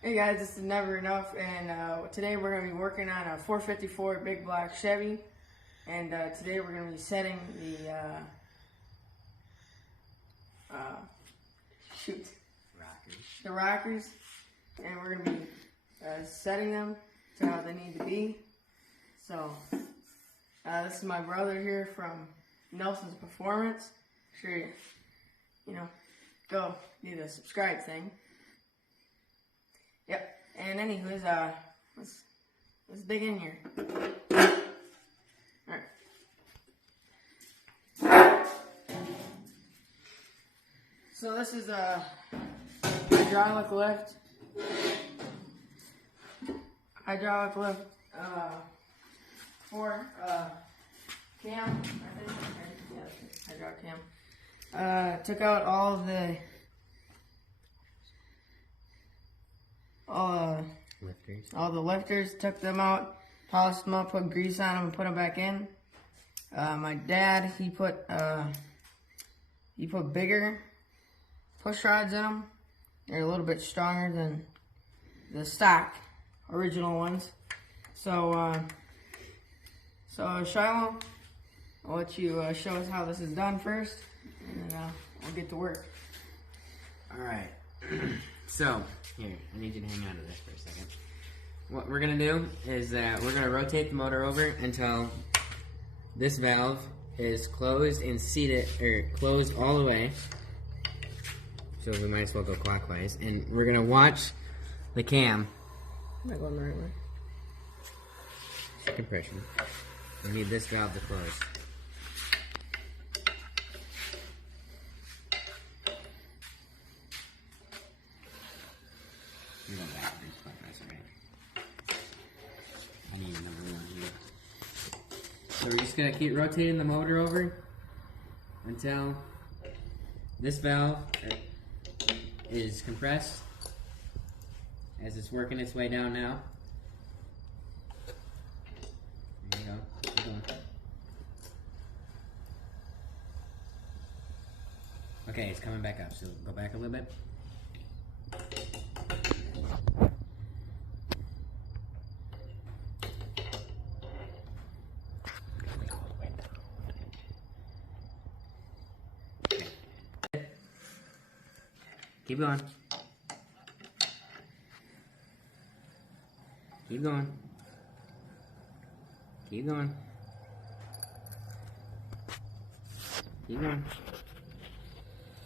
Hey guys, this is Never Enough, and today we're going to be working on a 454 big block Chevy, and today we're going to be setting the rockers, and we're going to be setting them to how they need to be. So, this is my brother here from Nelson's Performance. Sure, go do the subscribe thing. Yep. And anyways, let's dig in here. Alright. So this is a hydraulic lift. For cam, I think. Yeah, hydraulic cam. Took out all of all the lifters, took them out, polished them up, put grease on them, and put them back in. My dad, he put bigger push rods in them. They're a little bit stronger than the stock original ones. So, Shiloh, I'll let you show us how this is done first, and then we'll get to work. All right. So, here, I need you to hang on to this for a second. What we're going to do is we're going to rotate the motor over until this valve is closed and seated, or closed all the way. So we might as well go clockwise. And we're going to watch the cam. Am I going the right way? Compression. We need this valve to close. So we're just going to keep rotating the motor over until this valve is compressed as it's working its way down now. There you go. Keep going. Okay, it's coming back up, so go back a little bit. Keep going. Keep going. Keep going. Keep going.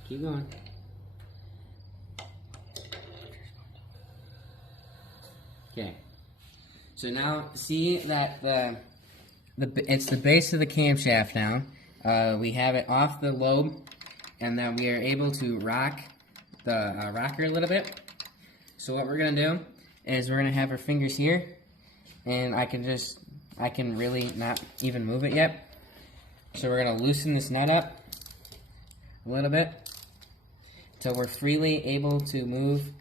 Keep going. Okay. So now see that it's the base of the camshaft now. We have it off the lobe, and then we are able to rock the rocker a little bit. So what we're gonna do is we're gonna have our fingers here, and I can really not even move it yet. So we're gonna loosen this nut up a little bit until we're freely able to move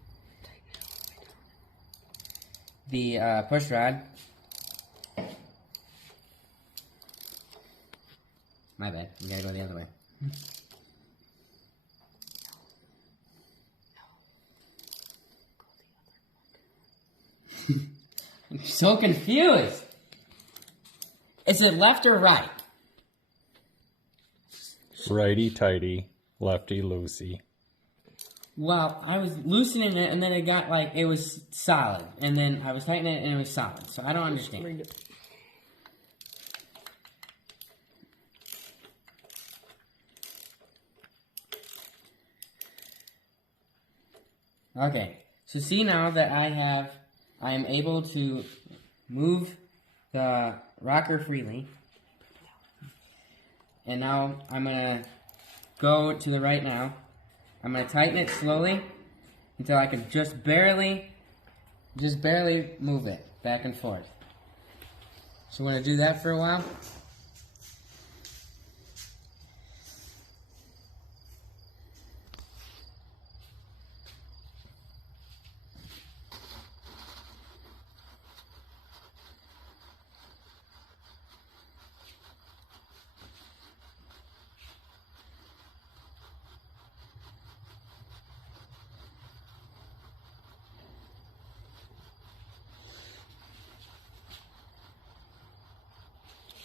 the push rod. My bad, we gotta go the other way. I'm so confused. Is it left or right? Righty-tighty, lefty-loosey. Well, I was loosening it, and then it got like, it was solid. And then I was tightening it, and it was solid. So I don't understand. Okay, so see now that I am able to move the rocker freely. And now I'm going to go to the right now. I'm going to tighten it slowly until I can just barely move it back and forth. So we're going to do that for a while.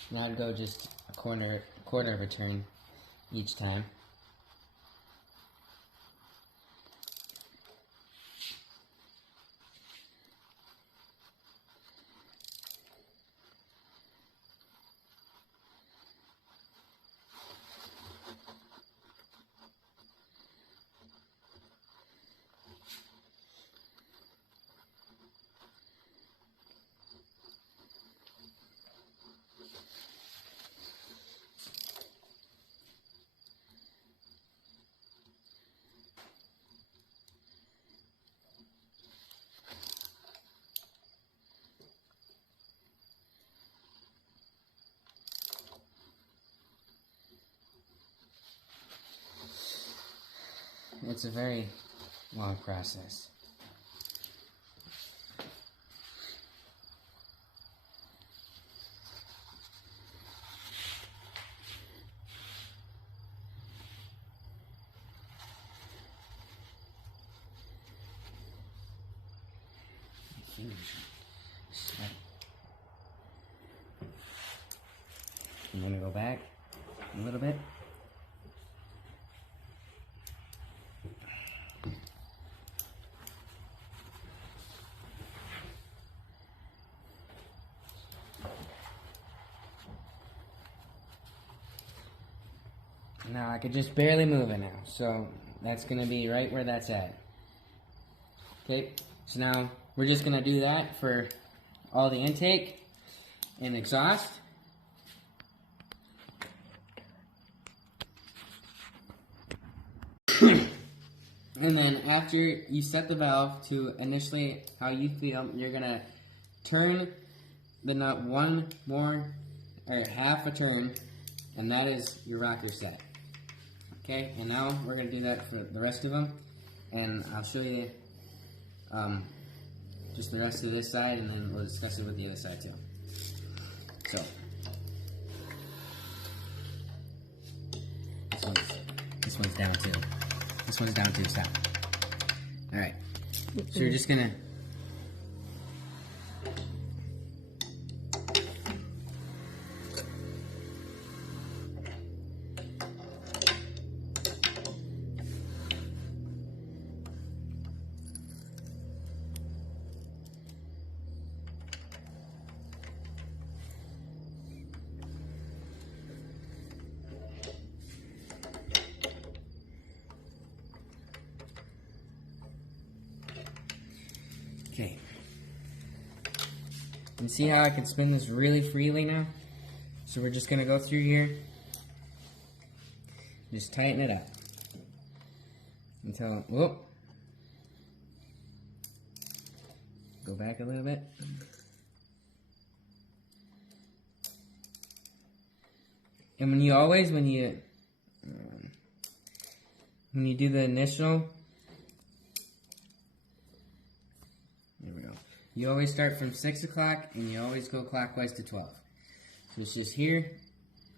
And I'd go just a quarter of a turn each time. It's a very long process. I'm gonna go back a little bit. Now I could just barely move it now, so that's gonna be right where that's at. Okay, so now we're just gonna do that for all the intake and exhaust. And then after you set the valve to initially how you feel, you're gonna turn the nut one more, or half a turn, and that is your rocker set. Okay, and now we're gonna do that for the rest of them, and I'll show you just the rest of this side, and then we'll discuss it with the other side too. So, this one's down too. This one's down too, stop. Alright, so you're just gonna okay. And see how I can spin this really freely now? So we're just gonna go through here, just tighten it up until, whoop. Go back a little bit. And when you do the initial, there we go. You always start from 6 o'clock and you always go clockwise to 12. So it's just here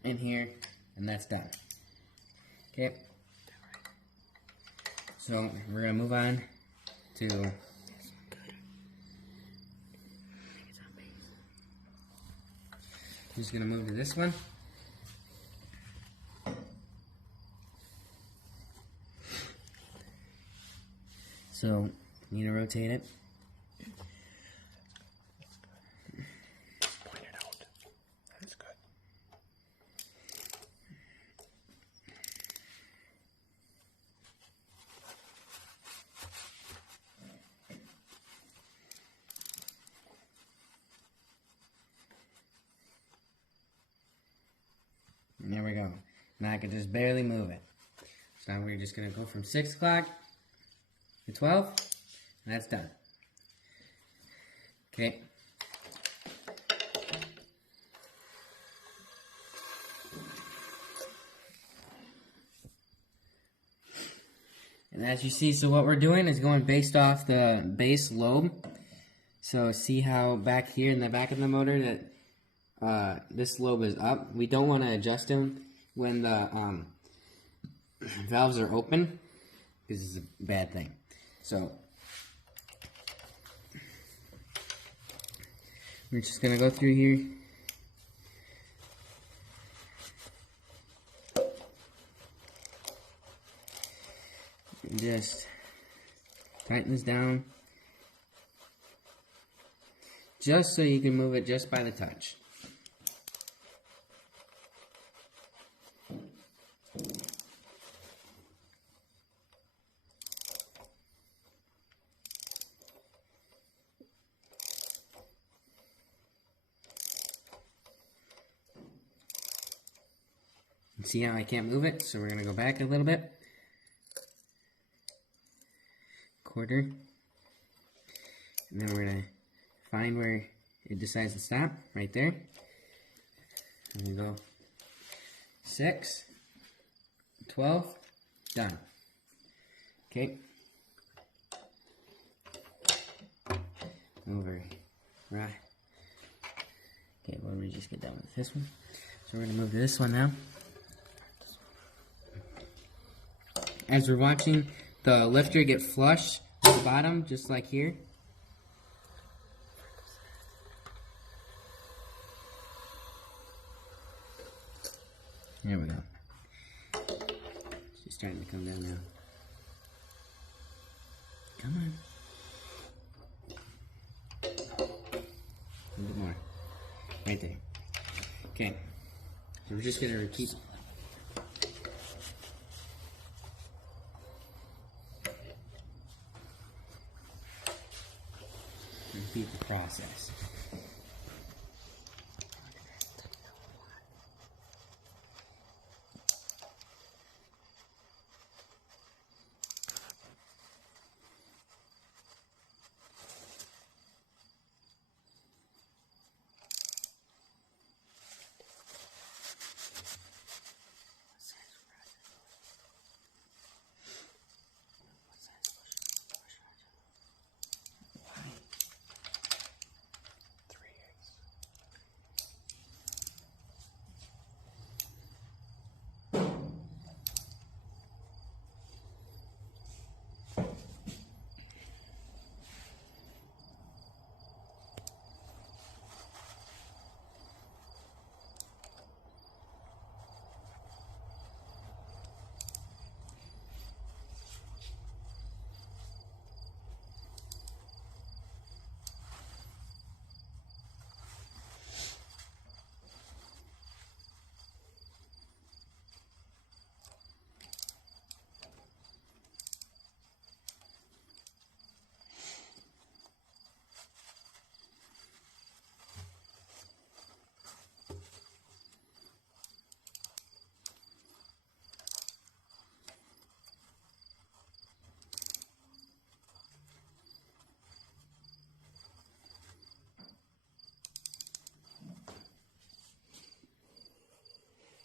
and here, and that's done. Okay. So we're gonna move on to just gonna move to this one. So you need to rotate it. Point it out. That's good. And there we go. Now I can just barely move it. So now we're just gonna go from 6 o'clock to 12, and that's done. Okay. And as you see, so what we're doing is going based off the base lobe. So see how back here in the back of the motor that this lobe is up. We don't want to adjust them when the valves are open, because it's a bad thing. So we're just gonna go through here just tighten this down. Just so you can move it just by the touch. See how I can't move it? So we're going to go back a little bit. Quarter. And then we're going to find where it decides to stop, right there. And we go 6, 12, done. Okay. Over. Right. Okay, well, we just get done with this one. So we're going to move to this one now. As we're watching the lifter get flush at the bottom, just like here. There we go. She's starting to come down now. Come on. A little bit more. Right there. Okay. So we're just going to repeat. Repeat the process.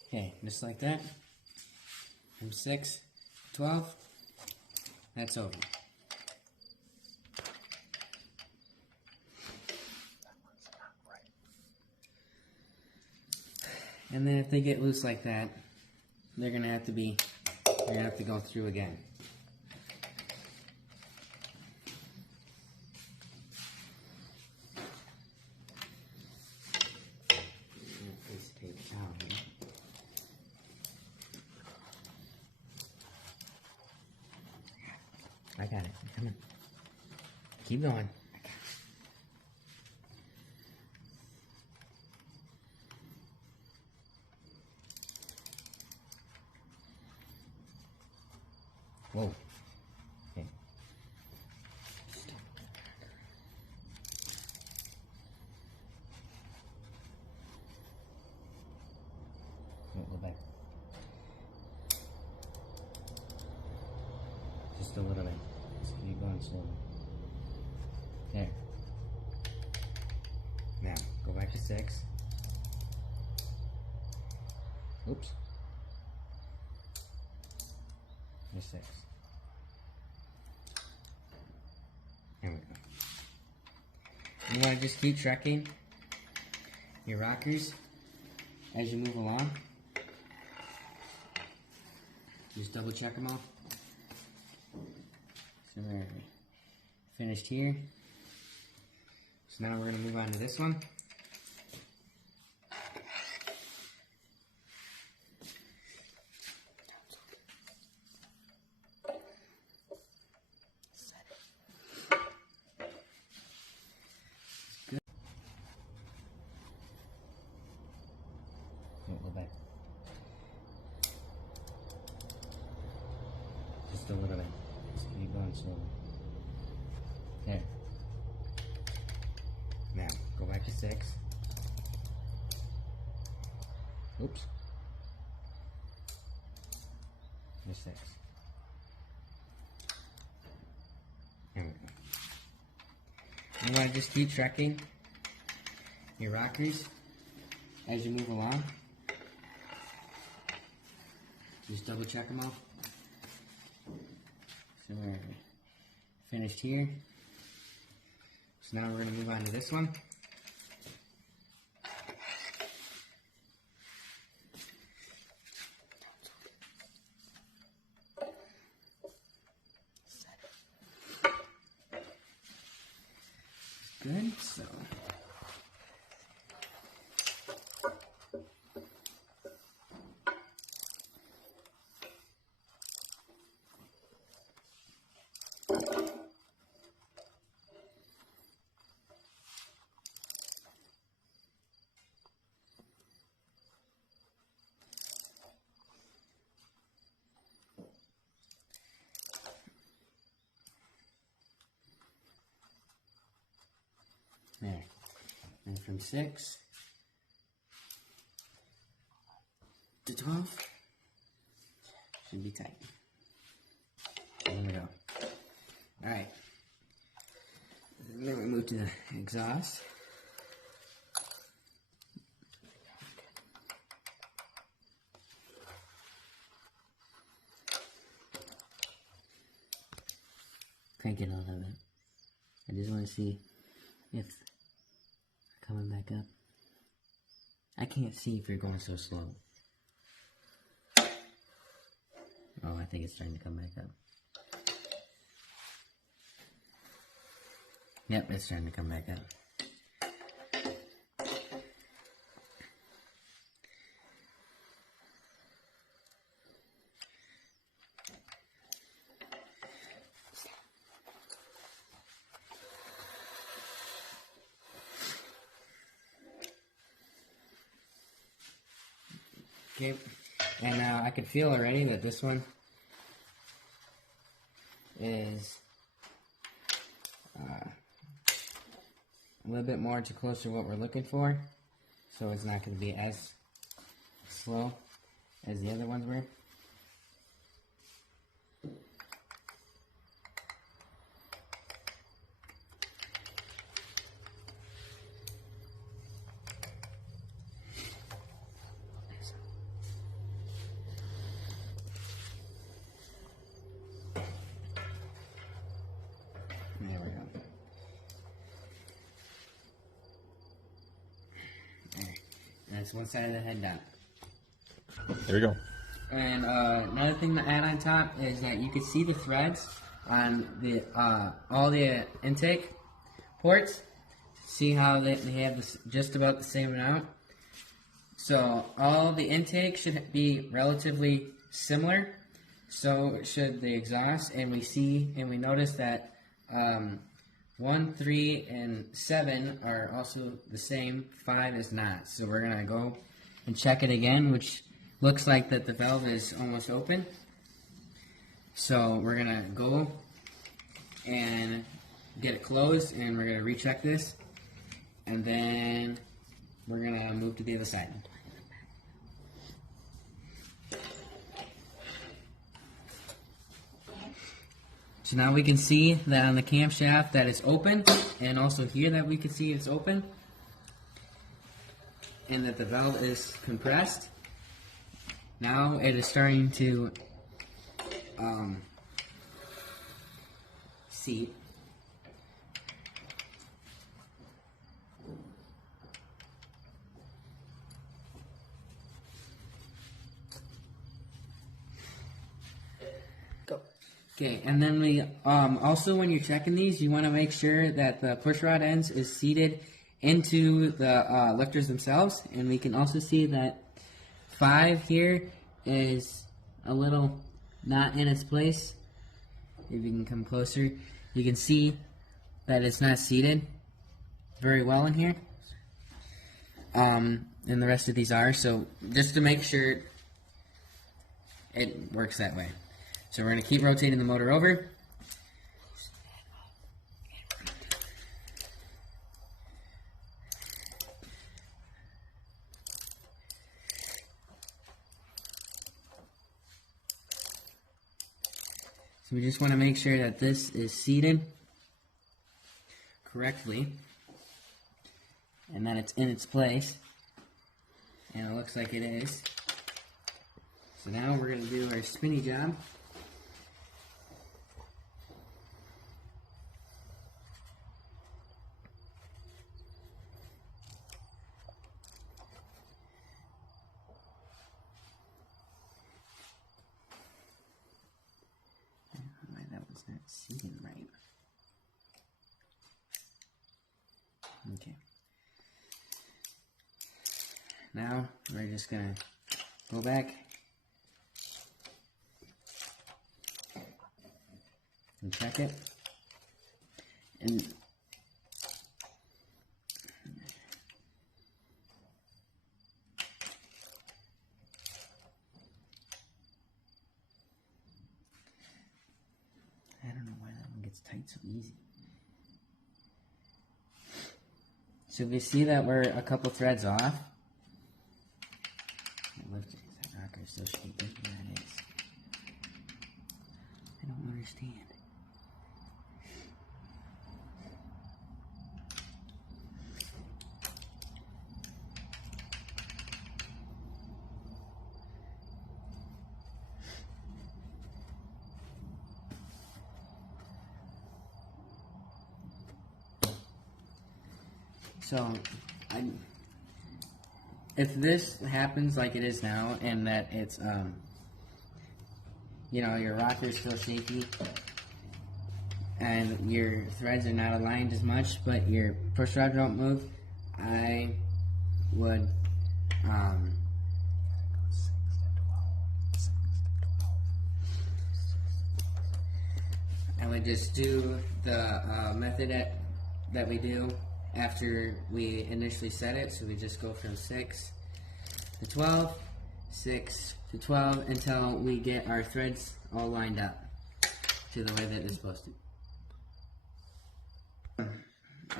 Okay, just like that. From 6 to 12, that's over. And then if they get loose like that, they're gonna have to go through again. Piece of paper towel here. I got it. Come on. Keep going. Whoa. Okay. Go back. Just a little bit. Just keep going slowly. There. Now, go back to 6. Oops. There's 6. There we go. You want to just keep checking your rockers as you move along. Just double check them all. So we're finished here. So now we're going to move on to this one. 6. Oops. There's 6. There we go. You want to just keep checking your rockers as you move along. Just double check them all. So we're finished here. So now we're going to move on to this one. Good, so there. And from 6 to 12 should be tight. There we go. Alright. Then we move to the exhaust. Crank it all of it. I just want to see if coming back up. I can't see if you're going so slow. Oh, I think it's starting to come back up. Yep, it's starting to come back up. Okay, and I can feel already that this one is a little bit more too close to what we're looking for, so it's not going to be as slow as the other ones were. There we go. There. That's one side of the head down. There we go. And another thing to add on top is that you can see the threads on the all the intake ports. See how they have this just about the same amount. So all the intake should be relatively similar. So should the exhaust, and we notice that 1, 3, and 7 are also the same. 5 is not. So we're gonna go and check it again, which looks like that the valve is almost open. So we're gonna go and get it closed, and we're gonna recheck this, and then we're gonna move to the other side. So now we can see that on the camshaft that it's open, and also here that we can see it's open, and that the valve is compressed. Now it is starting to seat. Go. Okay, and then we also, when you're checking these, you want to make sure that the push rod ends is seated into the lifters themselves, and we can also see that 5 here is a little not in its place. If you can come closer, you can see that it's not seated very well in here. And the rest of these are, so just to make sure it works that way. So we're going to keep rotating the motor over. So we just want to make sure that this is seated correctly and that it's in its place. And it looks like it is. So now we're going to do our spinny job. Why that was not seated right. Okay. Now we're just going to go back and check it. And I don't know why that one gets tight so easy. So we see that we're a couple threads off. I lift it because that rocker is so shaky. Yeah, it is. I don't understand. So, if this happens like it is now, and that it's, you know, your rocker is still shaky, and your threads are not aligned as much, but your push rod don't move, I would, just do the method that we do after we initially set it. So we just go from 6 to 12, 6 to 12 until we get our threads all lined up to the way that it's supposed to.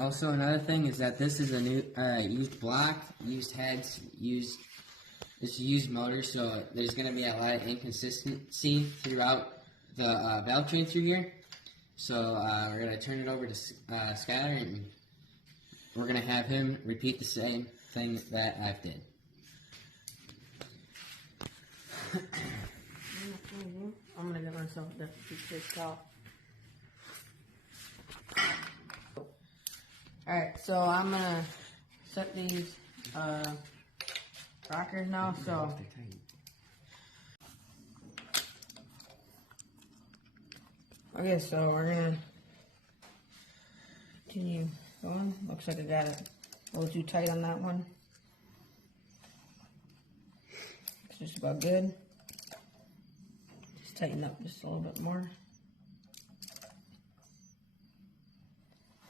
Also, another thing is that this is a new used block, used heads, it's used motor, so there's going to be a lot of inconsistency throughout the valve train through here. So we're going to turn it over to Skylar, and we're going to have him repeat the same thing that I've did. I'm going to get myself a different towel. Alright, so I'm going to set these rockers now, so okay, so we're gonna continue going. Looks like I got it a little too tight on that one. It's just about good. Just tighten up just a little bit more.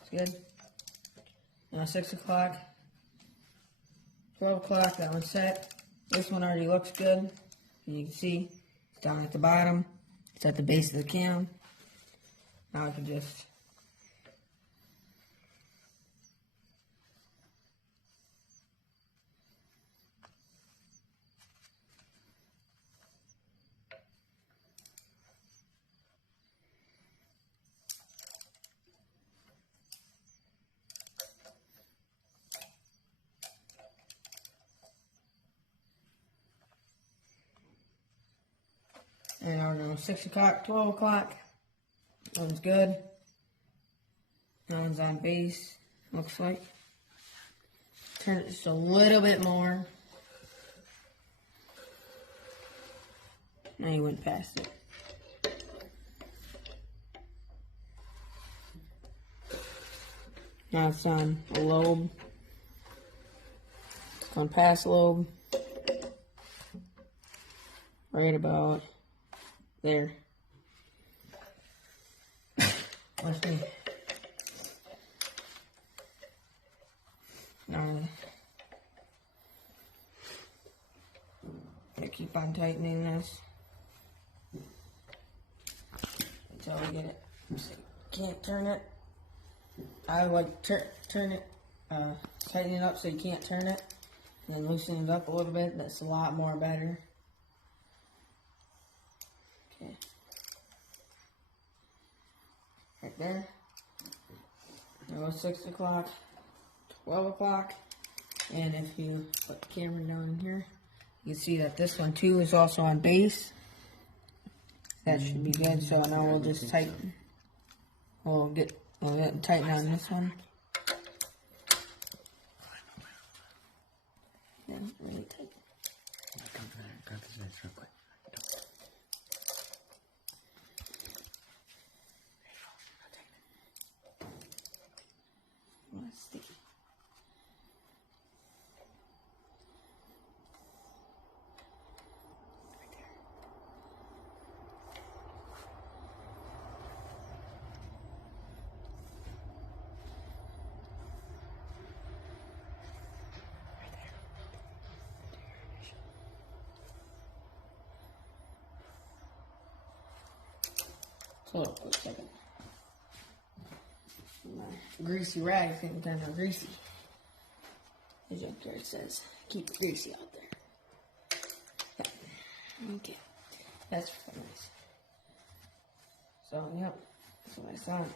It's good. Now 6 o'clock, 12 o'clock, that one's set. This one already looks good. You can see it's down at the bottom. It's at the base of the cam. Now I can just and now we're going 6 o'clock, 12 o'clock. That one's good. That one's on base, looks like. Turn it just a little bit more. Now you went past it. Now it's on a lobe. It's on past lobe. Right about there. Let's see. Now, I keep on tightening this until we get it. So can't turn it. I like turn it, tighten it up so you can't turn it, and then loosen it up a little bit. That's a lot more better. Okay. right there. Now it's 6 o'clock, 12 o'clock, and if you put the camera down in here, you can see that this one too is also on base. That should be good. So now we'll just tighten. We'll get tighten on this one. Yeah, really tight. Grab this real quick. Oh, it's sticky. Hold up for a second. My greasy rag thing kind of greasy. As up there it says, keep it greasy out there. Yeah. Okay. That's nice. So, yep. That's what I thought.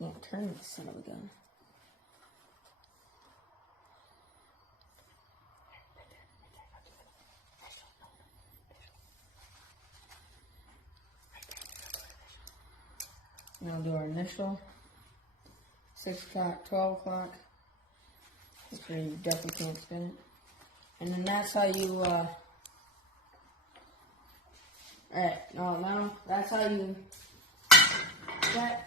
Won't turn the son of a gun. Now we'll do our initial. 6 o'clock, 12 o'clock. That's where you definitely can't spin it. And then that's how you, alright, now that's how you set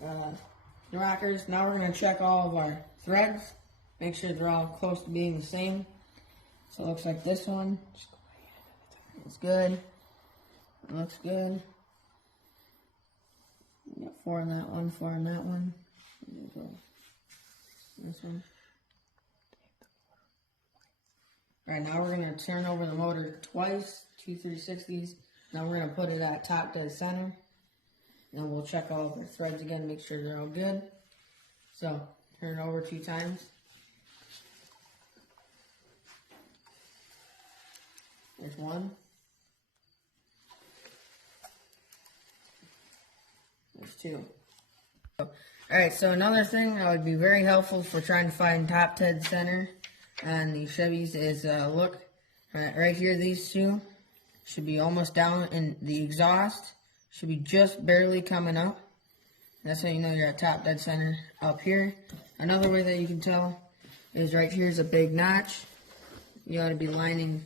the rockers. Now we're going to check all of our threads. Make sure they're all close to being the same. So it looks like this one. It's good. It looks good. We got 4 in that one, 4 in that one. This one. Alright, now we're going to turn over the motor twice, 2 360s. Now we're going to put it at top dead center. And we'll check all of our threads again, make sure they're all good. So, turn it over 2 times. There's 1. There's 2. Alright, so another thing that would be very helpful for trying to find top dead center on these Chevys is, look, right here, these 2 should be almost down, and the exhaust should be just barely coming up. That's how you know you're at top dead center up here. Another way that you can tell is right here is a big notch. You ought to be lining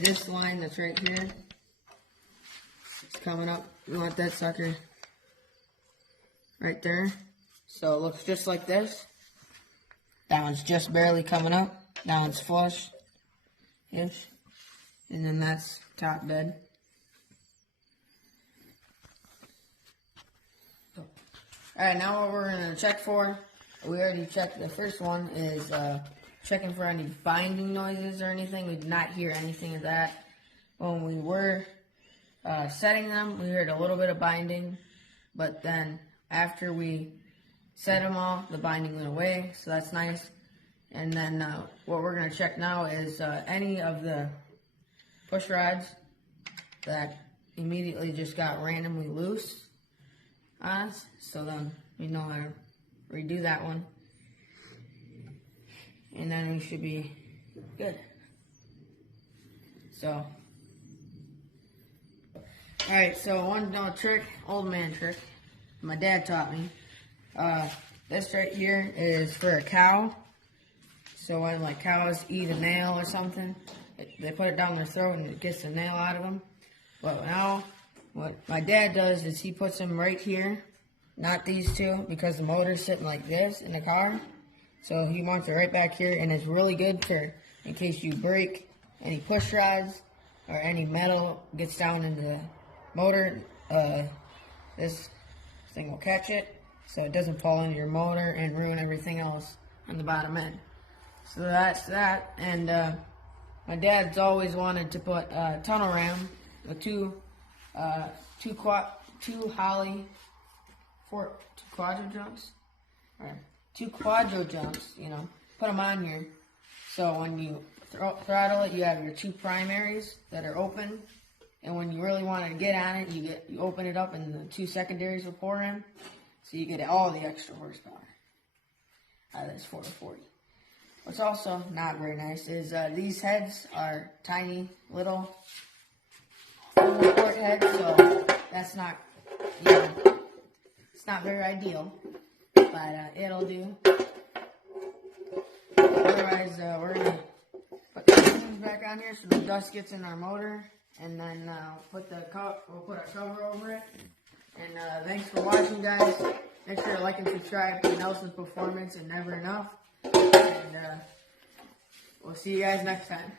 this line that's right here. It's coming up. You want that sucker right there. So it looks just like this. That one's just barely coming up. That one's flush-ish. And then that's top dead. Alright, now what we're going to check for, we already checked the first one, is checking for any binding noises or anything. We did not hear anything of that. When we were setting them, we heard a little bit of binding, but then after we set them all, the binding went away, so that's nice. And then what we're going to check now is any of the push rods that immediately just got randomly loose on us, so then we know how to redo that one, and then we should be good. So, alright, so one trick, old man trick, my dad taught me. This right here is for a cow. So when like cows eat a nail or something, they put it down their throat and it gets the nail out of them. But now, what my dad does is he puts them right here, not these 2, because the motor's sitting like this in the car. So he wants it right back here, and it's really good for in case you break any push rods or any metal gets down in the motor, this thing will catch it so it doesn't fall into your motor and ruin everything else on the bottom end. So that's that. And my dad's always wanted to put a tunnel ram with two Holley quadro jumps, or two quadro jumps, put them on here. So when you throttle it, you have your two primaries that are open, and when you really want to get on it, you open it up, and the two secondaries will pour in, so you get all the extra horsepower out of this 440. What's also not very nice is these heads are tiny little port heads, so that's not, it's not very ideal, but it'll do. Otherwise, we're going to put the things back on here so the dust gets in our motor, and then we'll put a cover over it. And thanks for watching, guys. Make sure to like and subscribe to Nelson's Performance and Never Enough. And we'll see you guys next time.